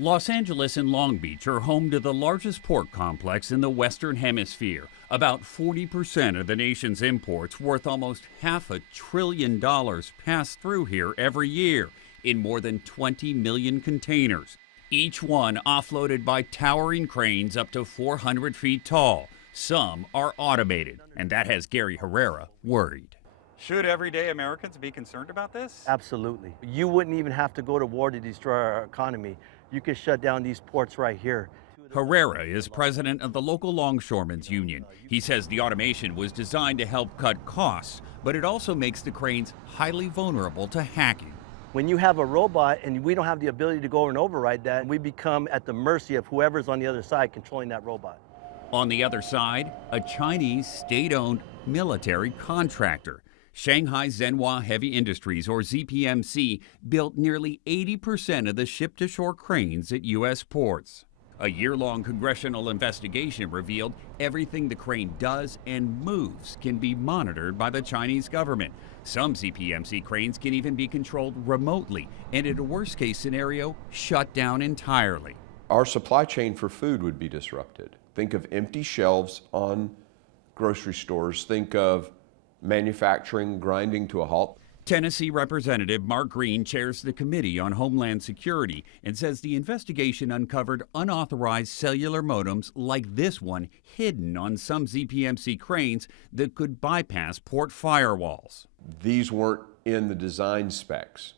Los Angeles and Long Beach are home to the largest port complex in the Western Hemisphere. About 40% of the nation's imports, worth almost $500 billion, pass through here every year in more than 20 million containers, each one offloaded by towering cranes up to 400 feet tall. Some are automated, and that has Gary Herrera worried. Should everyday Americans be concerned about this? Absolutely. You wouldn't even have to go to war to destroy our economy. You could shut down these ports right here. Herrera is president of the local longshoremen's union. He says the automation was designed to help cut costs, but it also makes the cranes highly vulnerable to hacking. When you have a robot and we don't have the ability to go and override that, we become at the mercy of whoever's on the other side controlling that robot. On the other side, a Chinese state-owned military contractor. Shanghai Zhenhua Heavy Industries, or ZPMC, built nearly 80% of the ship-to-shore cranes at U.S. ports. A year-long congressional investigation revealed everything the crane does and moves can be monitored by the Chinese government. Some ZPMC cranes can even be controlled remotely and, in a worst-case scenario, shut down entirely. Our supply chain for food would be disrupted. Think of empty shelves on grocery stores. Think of manufacturing grinding to a halt. Tennessee Representative Mark Green chairs the Committee on Homeland Security and says the investigation uncovered unauthorized cellular modems like this one hidden on some ZPMC cranes that could bypass port firewalls. These weren't in the design specs,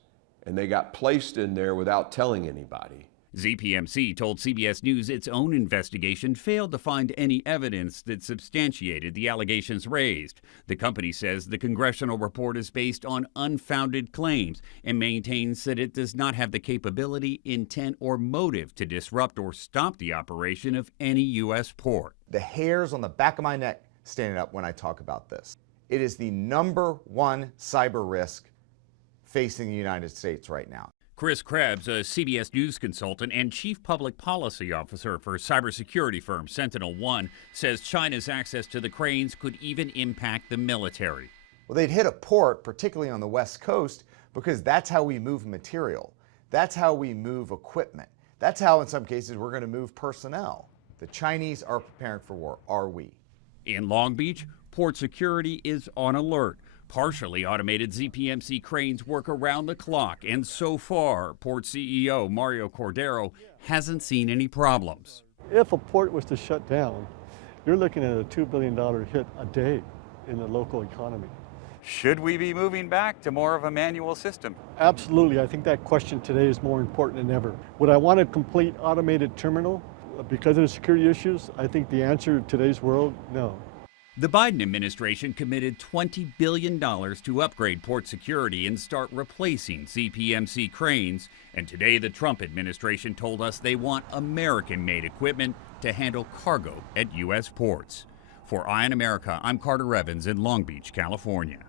and they got placed in there without telling anybody. ZPMC told CBS News its own investigation failed to find any evidence that substantiated the allegations raised. The company says the congressional report is based on unfounded claims and maintains that it does not have the capability, intent, or motive to disrupt or stop the operation of any U.S. port. The hairs on the back of my neck standing up when I talk about this. It is the #1 cyber risk facing the United States right now. Chris Krebs, a CBS News consultant and chief public policy officer for cybersecurity firm SentinelOne, says China's access to the cranes could even impact the military. Well, they'd hit a port, particularly on the West Coast, because that's how we move material. That's how we move equipment. That's how, in some cases, we're going to move personnel. The Chinese are preparing for war. Are we? In Long Beach, port security is on alert. Partially automated ZPMC cranes work around the clock, and so far, Port CEO Mario Cordero hasn't seen any problems. If a port was to shut down, you're looking at a $2 billion hit a day in the local economy. Should we be moving back to more of a manual system? Absolutely. I think that question today is more important than ever. Would I want a complete automated terminal because of the security issues? I think the answer in today's world, no. The Biden administration committed $20 billion to upgrade port security and start replacing ZPMC cranes. And today, the Trump administration told us they want American-made equipment to handle cargo at U.S. ports. For Eye on America, I'm Carter Evans in Long Beach, California.